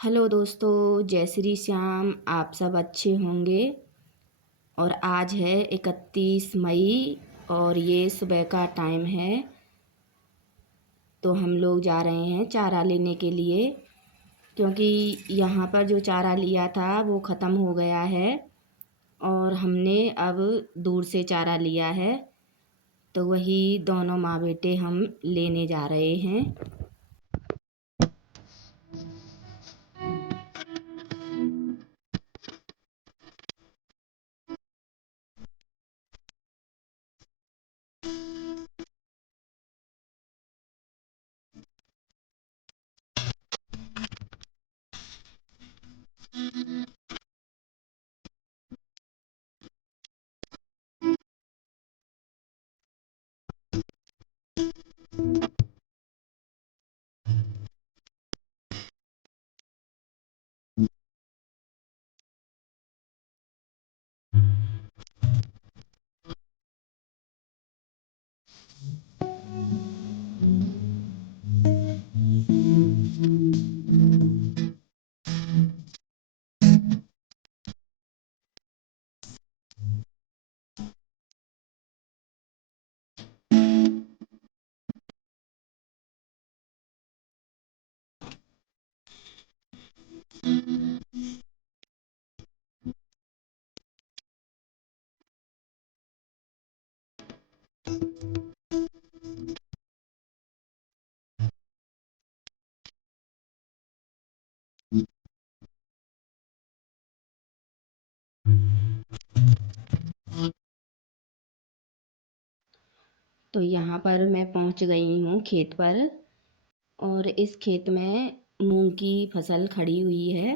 Hello दोस्तों, जय श्री श्याम। आप सब अच्छे होंगे। और आज है 31 मई और ये सुबह का टाइम है। तो हम लोग जा रहे हैं चारा लेने के लिए, क्योंकि यहाँ पर जो चारा लिया था वो ख़त्म हो गया है और हमने अब दूर से चारा लिया है। तो वही दोनों माँ बेटे हम लेने जा रहे हैं। तो यहाँ पर मैं पहुँच गई हूँ खेत पर। और इस खेत में मूंग की फसल खड़ी हुई है।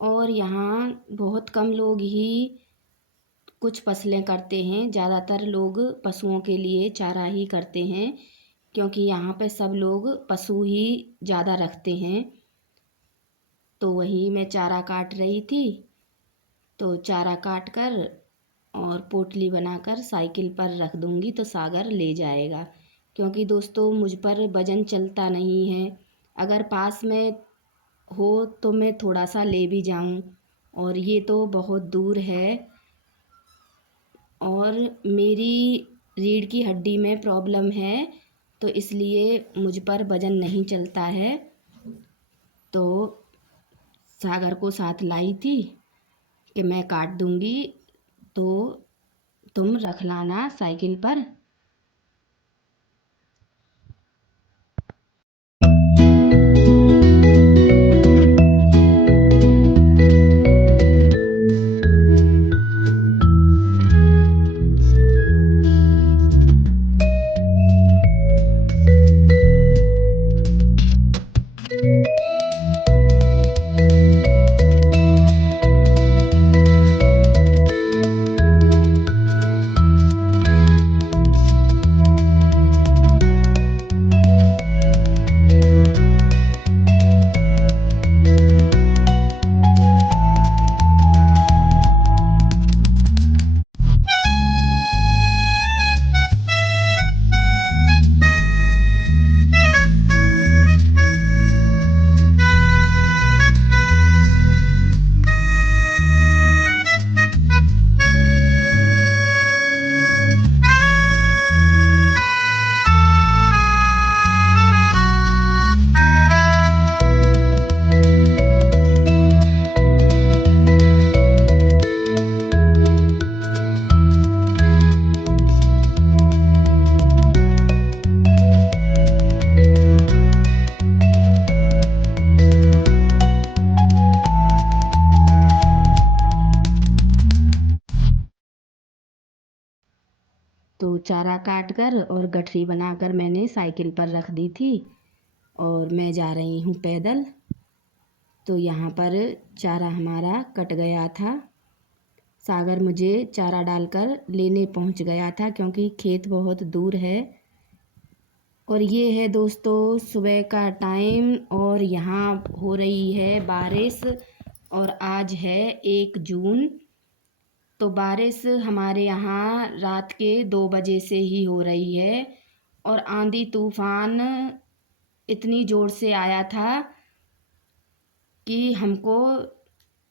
और यहाँ बहुत कम लोग ही कुछ फसलें करते हैं। ज़्यादातर लोग पशुओं के लिए चारा ही करते हैं, क्योंकि यहाँ पे सब लोग पशु ही ज़्यादा रखते हैं। तो वही मैं चारा काट रही थी। तो चारा काट कर और पोटली बनाकर साइकिल पर रख दूँगी तो सागर ले जाएगा। क्योंकि दोस्तों मुझ पर वज़न चलता नहीं है। अगर पास में हो तो मैं थोड़ा सा ले भी जाऊं, और ये तो बहुत दूर है। और मेरी रीढ़ की हड्डी में प्रॉब्लम है, तो इसलिए मुझ पर वज़न नहीं चलता है। तो सागर को साथ लाई थी कि मैं काट दूंगी, तो तुम रख लाना साइकिल पर। तो चारा काट कर और गठरी बनाकर मैंने साइकिल पर रख दी थी और मैं जा रही हूँ पैदल। तो यहाँ पर चारा हमारा कट गया था। सागर मुझे चारा डालकर लेने पहुँच गया था, क्योंकि खेत बहुत दूर है। और ये है दोस्तों सुबह का टाइम, और यहाँ हो रही है बारिश। और आज है 1 जून। तो बारिश हमारे यहाँ रात के 2 बजे से ही हो रही है। और आंधी तूफान इतनी ज़ोर से आया था कि हमको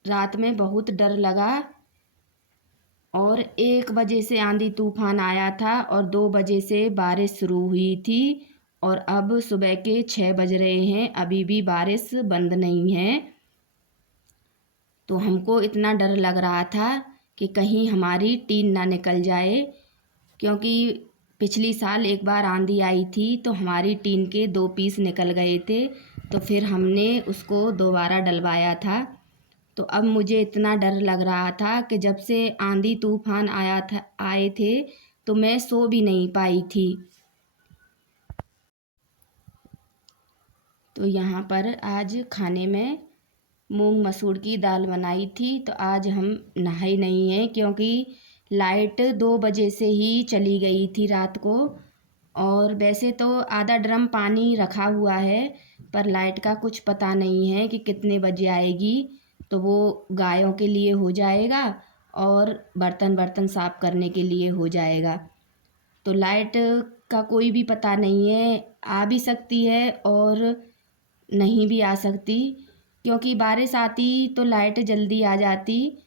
रात में बहुत डर लगा और 1 बजे से आंधी तूफान आया था और 2 बजे से बारिश शुरू हुई थी और अब सुबह के 6 बज रहे हैं, अभी भी बारिश बंद नहीं है। तो हमको इतना डर लग रहा था कि कहीं हमारी टीन ना निकल जाए, क्योंकि पिछली साल एक बार आंधी आई थी तो हमारी टीन के 2 पीस निकल गए थे, तो फिर हमने उसको दोबारा डलवाया था। तो अब मुझे इतना डर लग रहा था कि जब से आंधी तूफान आए थे तो मैं सो भी नहीं पाई थी। तो यहाँ पर आज खाने में मूंग मसूर की दाल बनाई थी। तो आज हम नहाए नहीं हैं क्योंकि लाइट 2 बजे से ही चली गई थी रात को, और वैसे तो आधा ड्रम पानी रखा हुआ है, पर लाइट का कुछ पता नहीं है कि कितने बजे आएगी। तो वो गायों के लिए हो जाएगा और बर्तन बर्तन साफ़ करने के लिए हो जाएगा। तो लाइट का कोई भी पता नहीं है, आ भी सकती है और नहीं भी आ सकती, क्योंकि बारिश आती तो लाइट जल्दी आ जाती,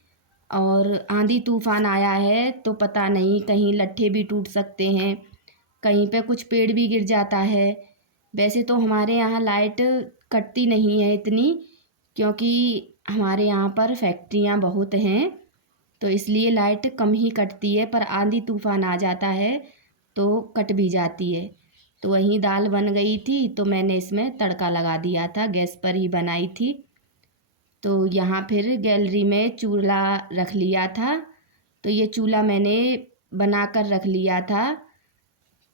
और आंधी तूफान आया है तो पता नहीं, कहीं लट्ठे भी टूट सकते हैं, कहीं पे कुछ पेड़ भी गिर जाता है। वैसे तो हमारे यहाँ लाइट कटती नहीं है इतनी, क्योंकि हमारे यहाँ पर फैक्ट्रियाँ बहुत हैं, तो इसलिए लाइट कम ही कटती है, पर आंधी तूफान आ जाता है तो कट भी जाती है। तो वहीं दाल बन गई थी तो मैंने इसमें तड़का लगा दिया था, गैस पर ही बनाई थी। तो यहाँ फिर गैलरी में चूल्हा रख लिया था। तो ये चूल्हा मैंने बना कर रख लिया था,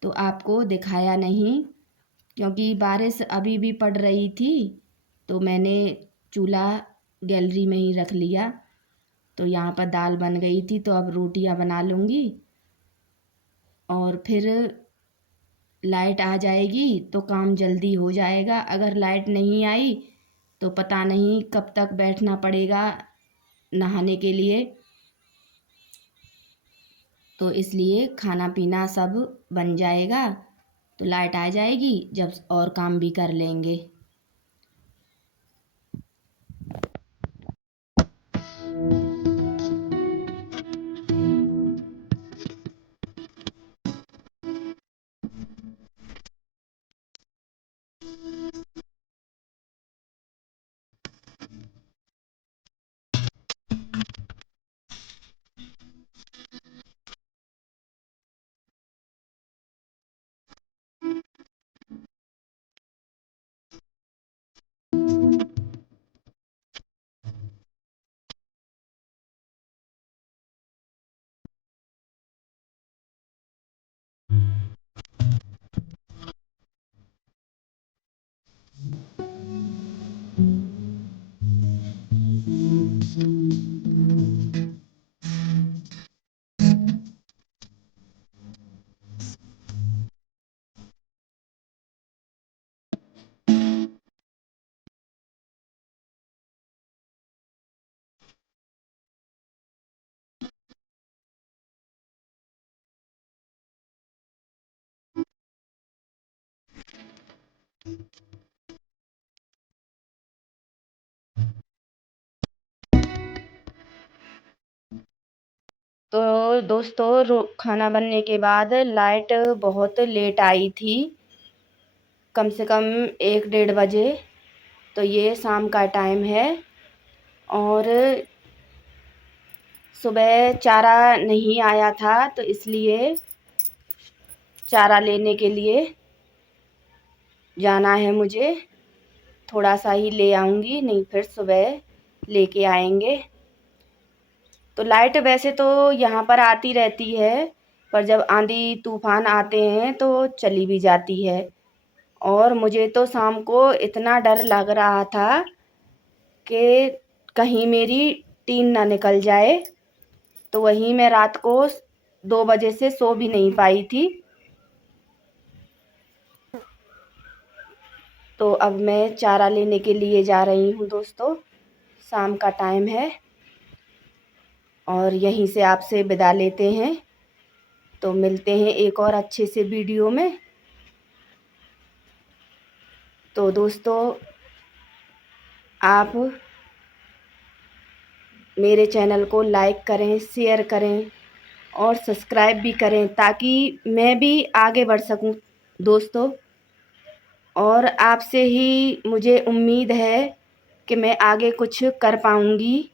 तो आपको दिखाया नहीं, क्योंकि बारिश अभी भी पड़ रही थी, तो मैंने चूल्हा गैलरी में ही रख लिया। तो यहाँ पर दाल बन गई थी तो अब रोटियाँ बना लूँगी, और फिर लाइट आ जाएगी तो काम जल्दी हो जाएगा। अगर लाइट नहीं आई तो पता नहीं कब तक बैठना पड़ेगा नहाने के लिए। तो इसलिए खाना पीना सब बन जाएगा तो लाइट आ जाएगी जब, और काम भी कर लेंगे। तो दोस्तों, खाना बनने के बाद लाइट बहुत लेट आई थी, कम से कम 1 डेढ़ बजे। तो ये शाम का टाइम है और सुबह चारा नहीं आया था, तो इसलिए चारा लेने के लिए जाना है मुझे। थोड़ा सा ही ले आऊँगी, नहीं फिर सुबह लेके आएंगे। तो लाइट वैसे तो यहाँ पर आती रहती है, पर जब आंधी तूफान आते हैं तो चली भी जाती है। और मुझे तो शाम को इतना डर लग रहा था कि कहीं मेरी टीन ना निकल जाए, तो वहीं मैं रात को 2 बजे से सो भी नहीं पाई थी। तो अब मैं चारा लेने के लिए जा रही हूँ दोस्तों, शाम का टाइम है और यहीं से आपसे विदा लेते हैं। तो मिलते हैं एक और अच्छे से वीडियो में। तो दोस्तों, आप मेरे चैनल को लाइक करें, शेयर करें और सब्सक्राइब भी करें ताकि मैं भी आगे बढ़ सकूं दोस्तों। और आपसे ही मुझे उम्मीद है कि मैं आगे कुछ कर पाऊंगी।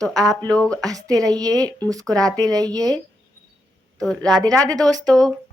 तो आप लोग हंसते रहिए, मुस्कुराते रहिए। तो राधे राधे दोस्तों।